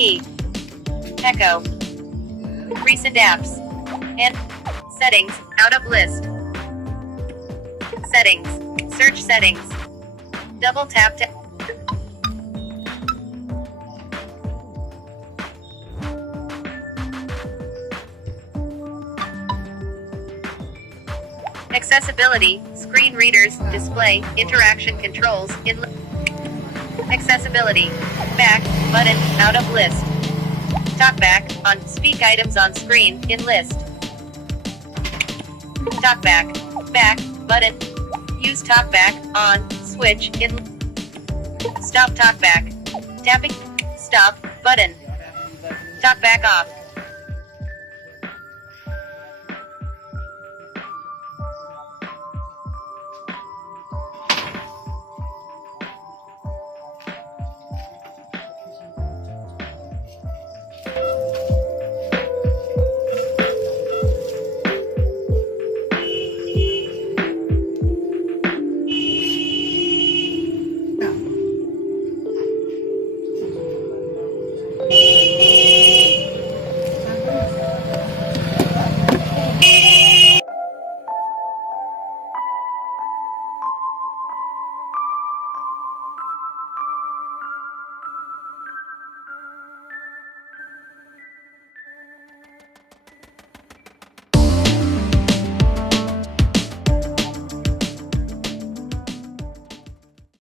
E. Echo. Recent apps. And settings, out of list. Settings. Search settings. Double tap to accessibility, screen readers, display, interaction controls, accessibility, back, button, out of list. TalkBack, on, speak items on screen, in list. TalkBack, back, button, use TalkBack, on, switch, in, stop TalkBack, tapping, stop, button, TalkBack off.